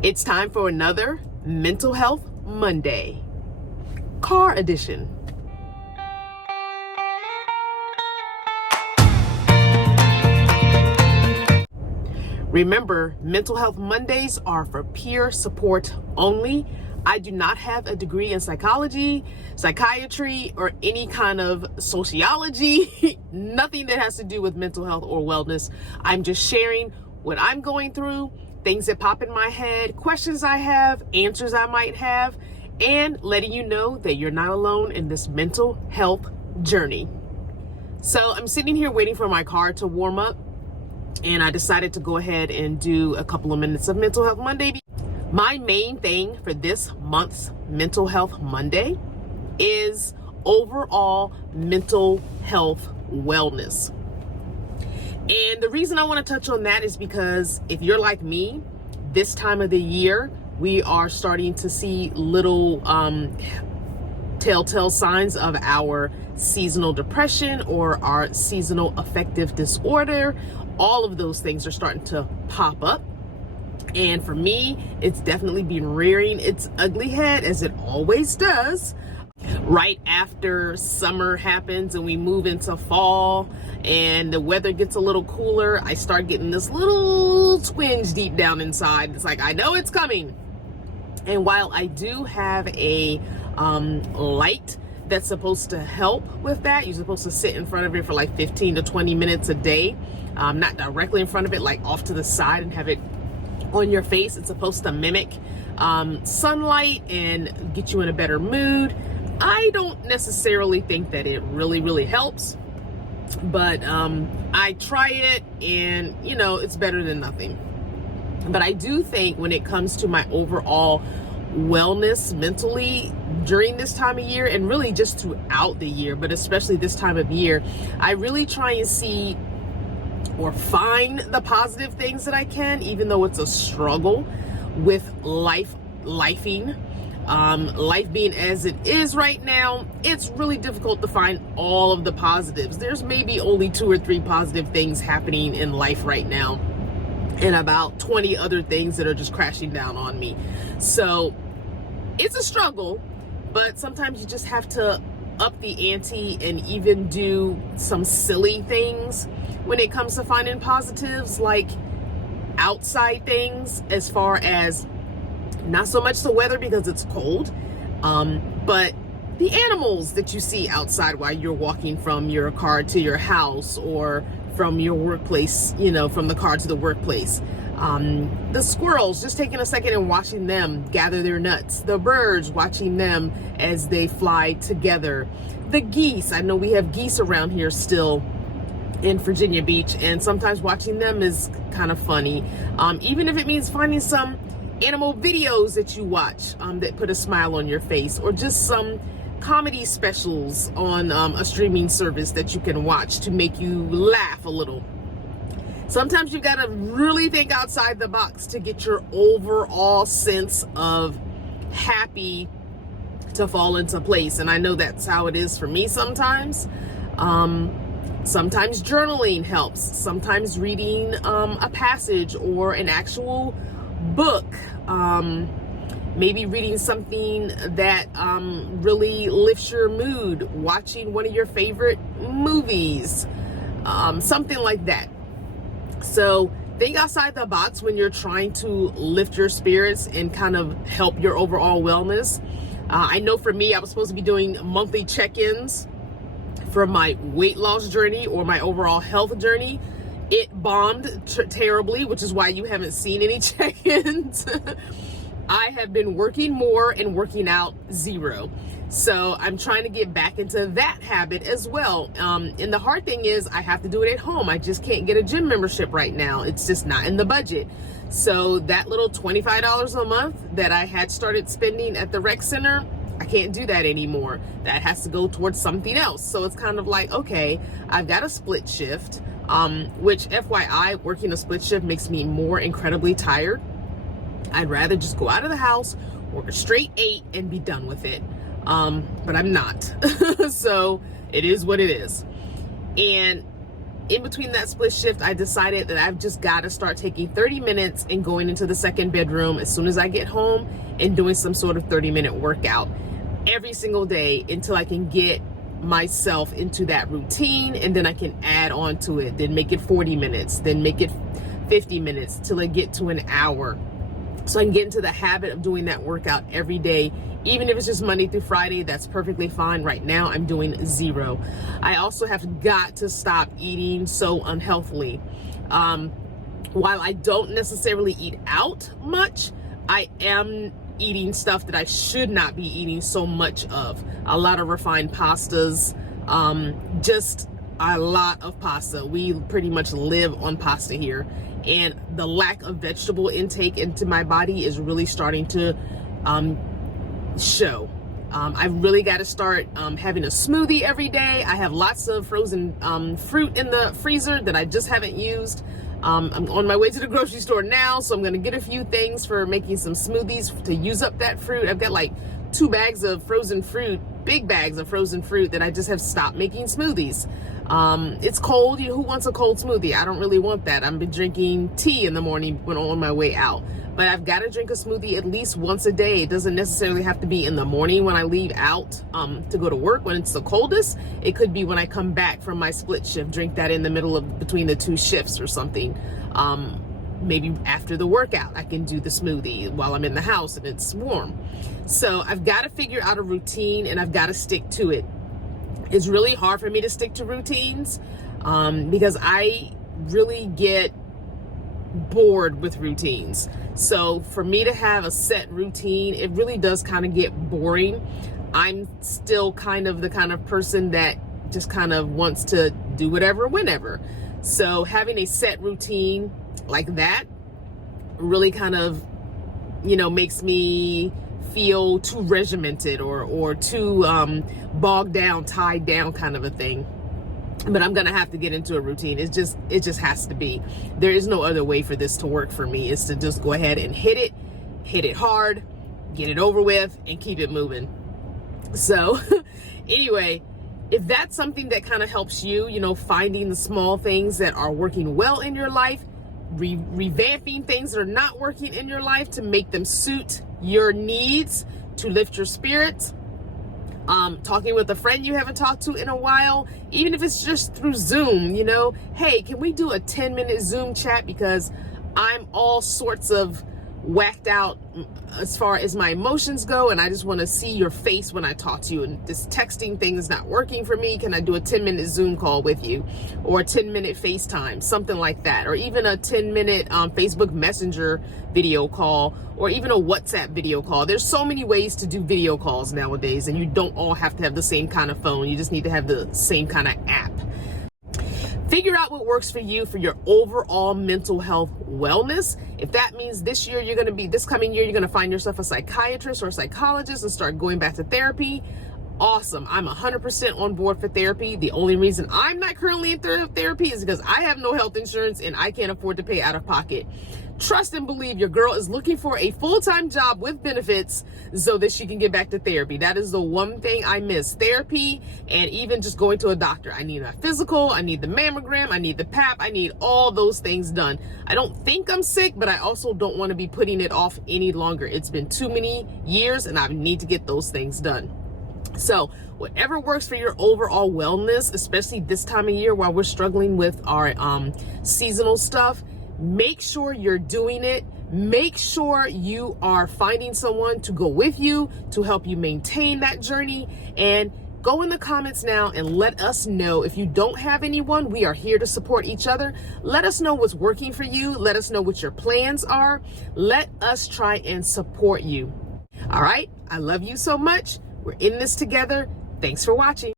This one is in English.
It's time for another Mental Health Monday, Car Edition. Remember, Mental Health Mondays are for peer support only. I do not have a degree in psychology, psychiatry, or any kind of sociology, nothing that has to do with mental health or wellness. I'm just sharing what I'm going through, things that pop in my head, questions I have, answers I might have, and letting you know that you're not alone in this mental health journey. So I'm sitting here waiting for my car to warm up, and I decided to go ahead and do a couple of minutes of Mental Health Monday. My main thing for this month's Mental Health Monday is overall mental health wellness. And the reason I want to touch on that is because if you're like me, this time of the year, we are starting to see little telltale signs of our seasonal depression or our seasonal affective disorder. All of those things are starting to pop up. And for me, it's definitely been rearing its ugly head, as it always does. Right after summer happens and we move into fall and the weather gets a little cooler, I start getting this little twinge deep down inside. It's like, I know it's coming. And while I do have a light that's supposed to help with that, you're supposed to sit in front of it for like 15 to 20 minutes a day, not directly in front of it, like off to the side and have it on your face. It's supposed to mimic sunlight and get you in a better mood. I don't necessarily think that it really helps, but I try it and it's better than nothing. But I do think when it comes to my overall wellness mentally during this time of year, and really just throughout the year, but especially this time of year, I really try and see or find the positive things that I can, even though it's a struggle with life being as it is right now. It's really difficult to find all of the positives. There's maybe only 2 or 3 positive things happening in life right now, and about 20 other things that are just crashing down on me. So it's a struggle, but sometimes you just have to up the ante and even do some silly things when it comes to finding positives, like outside things, as far as not so much the weather because it's cold, but the animals that you see outside while you're walking from your car to your house or from your workplace, from the car to the workplace. The squirrels, just taking a second and watching them gather their nuts. The birds, watching them as they fly together. The geese, I know we have geese around here still in Virginia Beach, and sometimes watching them is kind of funny. Even if it means finding some animal videos that you watch that put a smile on your face, or just some comedy specials on a streaming service that you can watch to make you laugh a little. Sometimes you gotta really think outside the box to get your overall sense of happy to fall into place. And I know that's how it is for me sometimes. Sometimes journaling helps. Sometimes reading a passage or an actual book. Maybe reading something that really lifts your mood. Watching one of your favorite movies. Something like that. So think outside the box when you're trying to lift your spirits and kind of help your overall wellness. I know for me, I was supposed to be doing monthly check-ins for my weight loss journey or my overall health journey. It bombed terribly, which is why you haven't seen any check-ins. I have been working more and working out zero. So I'm trying to get back into that habit as well. And the hard thing is I have to do it at home. I just can't get a gym membership right now. It's just not in the budget. So that little $25 a month that I had started spending at the rec center, I can't do that anymore. That has to go towards something else. So it's kind of like, okay, I've got a split shift, which FYI, working a split shift makes me more incredibly tired. I'd rather just go out of the house, work a straight 8 and be done with it. But I'm not. So it is what it is. And in between that split shift, I decided that I've just got to start taking 30 minutes and going into the second bedroom as soon as I get home and doing some sort of 30-minute workout every single day until I can get myself into that routine, and then I can add on to it, then make it 40 minutes, then make it 50 minutes till I get to an hour. So I can get into the habit of doing that workout every day. Even if it's just Monday through Friday, that's perfectly fine. Right now, I'm doing 0. I also have got to stop eating so unhealthily. While I don't necessarily eat out much, I am eating stuff that I should not be eating so much of. A lot of refined pastas, just a lot of pasta. We pretty much live on pasta here. And the lack of vegetable intake into my body is really starting to show. I've really got to start having a smoothie every day. I have lots of frozen fruit in the freezer that I just haven't used. I'm on my way to the grocery store now, so I'm going to get a few things for making some smoothies to use up that fruit. I've got like 2 bags of frozen fruit, big bags of frozen fruit that I just have stopped making smoothies. It's cold. Who wants a cold smoothie? I don't really want that. I've been drinking tea in the morning when on my way out. But I've got to drink a smoothie at least once a day. It doesn't necessarily have to be in the morning when I leave out to go to work when it's the coldest. It could be when I come back from my split shift, drink that in the middle of between the 2 shifts or something. Maybe after the workout, I can do the smoothie while I'm in the house and it's warm. So I've got to figure out a routine and I've got to stick to it. It's really hard for me to stick to routines because I really get bored with routines. So for me to have a set routine, it really does kind of get boring. I'm still kind of the kind of person that just kind of wants to do whatever, whenever. So having a set routine like that really kind of, makes me feel too regimented or too bogged down, tied down kind of a thing. But I'm gonna have to get into a routine. It just has to be. There is no other way for this to work for me. It's to just go ahead and hit it hard, get it over with, and keep it moving. So anyway, if that's something that kind of helps you, finding the small things that are working well in your life, revamping things that are not working in your life to make them suit your needs, to lift your spirits, talking with a friend you haven't talked to in a while, even if it's just through Zoom, hey, can we do a 10-minute Zoom chat because I'm all sorts of whacked out as far as my emotions go, and I just want to see your face when I talk to you, and this texting thing is not working for me. Can I do a 10-minute Zoom call with you, or a 10-minute FaceTime, something like that, or even a 10-minute Facebook Messenger video call, or even a WhatsApp video call. There's so many ways to do video calls nowadays, and you don't all have to have the same kind of phone. You just need to have the same kind of app. Figure out what works for you for your overall mental health wellness. If that means this coming year, you're going to find yourself a psychiatrist or a psychologist and start going back to therapy. Awesome. I'm 100% on board for therapy. The only reason I'm not currently in therapy is because I have no health insurance and I can't afford to pay out of pocket. Trust and believe your girl is looking for a full-time job with benefits so that she can get back to therapy. That is the one thing I miss. Therapy and even just going to a doctor. I need a physical, I need the mammogram, I need the pap, I need all those things done. I don't think I'm sick, but I also don't want to be putting it off any longer. It's been too many years and I need to get those things done. So whatever works for your overall wellness, especially this time of year while we're struggling with our seasonal stuff, make sure you're doing it. Make sure you are finding someone to go with you to help you maintain that journey. And go in the comments now and let us know. If you don't have anyone, we are here to support each other. Let us know what's working for you. Let us know what your plans are. Let us try and support you. All right. I love you so much. We're in this together. Thanks for watching.